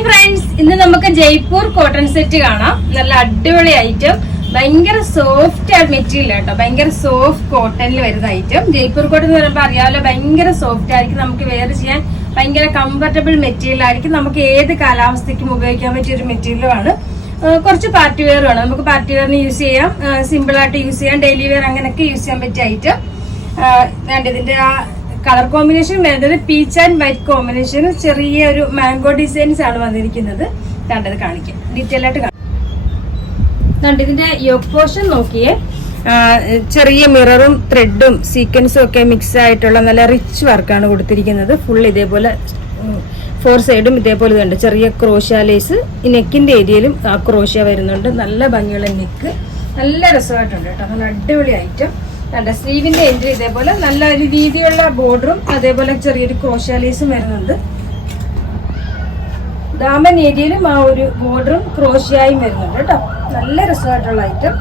Hi friends, ഇന്ന് നമുക്ക് Jaipur cotton set കാണാം. നല്ല അടിപൊളി ഐറ്റം, ഭയങ്കര സോഫ്റ്റ് ആയിട്ട് മെറ്റീരിയൽ കേട്ടോ, ഭയങ്കര സോഫ്റ്റ് കോട്ടണിൽ വരുന്ന ഐറ്റം. ജയ്പൂർ കോട്ടൺ എന്ന് പറയുമ്പോൾ അറിയാമല്ലോ, ഭയങ്കര സോഫ്റ്റ് ആയിരിക്കും, നമുക്ക് വെയർ ചെയ്യാൻ ഭയങ്കര കംഫർട്ടബിൾ മെറ്റീരിയൽ ആയിരിക്കും, നമുക്ക് ഏത് കാലാവസ്ഥയ്ക്കും ഉപയോഗിക്കാൻ പറ്റിയ ഒരു മെറ്റീരിയലാണ്. കുറച്ച് പാർട്ടി വെയർ വേണം, നമുക്ക് പാർട്ടി വെയറിന് യൂസ് ചെയ്യാം, സിമ്പിൾ ആയിട്ട് യൂസ് ചെയ്യാം, ഡെയിലി വെയർ അങ്ങനെയൊക്കെ യൂസ് ചെയ്യാൻ പറ്റിയ ഐറ്റം. ഇതിന്റെ ആ കളർ കോമ്പിനേഷൻ വരുന്നത് പീച്ച് ആൻഡ് വൈറ്റ് കോമ്പിനേഷൻ, ചെറിയ ഒരു മാംഗോ ഡിസൈൻസ് ആണ് വന്നിരിക്കുന്നത്. കണ്ടത് കാണിക്കാം, ഡീറ്റെയിൽ ആയിട്ട് കാണാം. ഇതിന്റെ യോക്ക് പോർഷൻ നോക്കിയേ, ചെറിയ മിററും ത്രെഡും സീക്വൻസും ഒക്കെ മിക്സ് ആയിട്ടുള്ള നല്ല റിച്ച് വർക്കാണ് കൊടുത്തിരിക്കുന്നത്. ഫുൾ ഇതേപോലെ 4 സൈഡും ഇതേപോലെ ഉണ്ട്. ചെറിയ ക്രോഷ്യ ലേസ് ഈ നെക്കിന്റെ ഏരിയയിലും ആ ക്രോഷ്യ വരുന്നുണ്ട്. നല്ല ഭംഗിയുള്ള നെക്ക്, നല്ല രസമായിട്ടുണ്ട് കേട്ടോ, നല്ല അടിപൊളി ഐറ്റം. സ്ലീവിന്റെ എൻഡ് ഇതേപോലെ നല്ല ഒരു രീതിയുള്ള ബോർഡറും അതേപോലെ ചെറിയൊരു ക്രോഷ്യ ലേസും വരുന്നുണ്ട്. ദാമൻ ഏരിയയിലും ആ ഒരു ബോർഡറും ക്രോഷ്യായും വരുന്നുണ്ട് കേട്ടോ, നല്ല രസമായിട്ടുള്ള ഐറ്റം.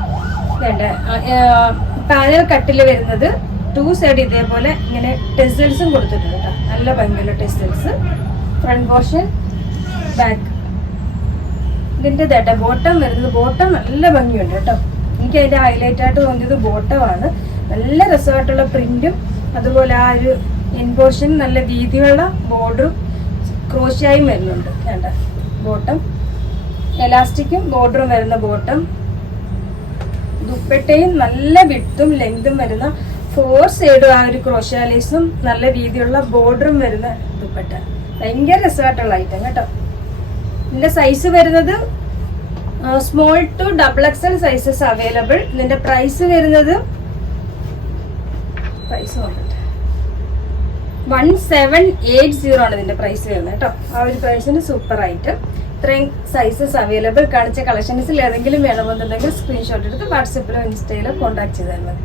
പാനൽ കട്ടില് വരുന്നത് 2 സൈഡ് ഇതേപോലെ ഇങ്ങനെ ടെസൽസും കൊടുത്തിട്ടുണ്ട് കേട്ടോ, നല്ല ഭംഗിയുള്ള ടെസൽസ്. Front portion, back. ഇതിന്റെ ബോട്ടം വരുന്നത്, ബോട്ടം നല്ല ഭംഗിയുണ്ട് കേട്ടോ. എനിക്ക് അതിന്റെ ഹൈലൈറ്റ് ആയിട്ട് തോന്നിയത് ബോട്ടമാണ്. നല്ല രസമായിട്ടുള്ള പ്രിന്റും അതുപോലെ ആ ഒരു എൻ പോർഷൻ നല്ല വീതിയുള്ള ബോർഡറും ക്രോഷ്യായും വരുന്നുണ്ട്. വേണ്ട ബോട്ടം, എലാസ്റ്റിക്കും ബോർഡറും വരുന്ന ബോട്ടം. ദുപ്പട്ടയും നല്ല വിട്ടും ലെങ്തും വരുന്ന 4 സൈഡും ആ ഒരു ക്രോഷ്യ ലേസും നല്ല വീതിയുള്ള ബോർഡറും വരുന്ന ദുപ്പട്ട. ഭയങ്കര രസമായിട്ടുള്ള ഐറ്റം കേട്ടോ. ഇതിന്റെ സൈസ് വരുന്നത് small to XXL sizes available. ഇതിന്റെ പ്രൈസ് വരുന്നത് 1780 ആണ് ഇതിന്റെ പ്രൈസ് വരുന്നത് കേട്ടോ. ആ ഒരു പ്രൈസിന് സൂപ്പർ ഐറ്റം. ഇത്രയും സൈസസ് അവൈലബിൾ. കാണിച്ച കളക്ഷൻസിൽ ഏതെങ്കിലും വേണമെന്നുണ്ടെങ്കിൽ സ്ക്രീൻഷോട്ട് എടുത്ത് വാട്സപ്പിലോ ഇൻസ്റ്റയിലോ കോൺടാക്ട് ചെയ്താൽ മതി.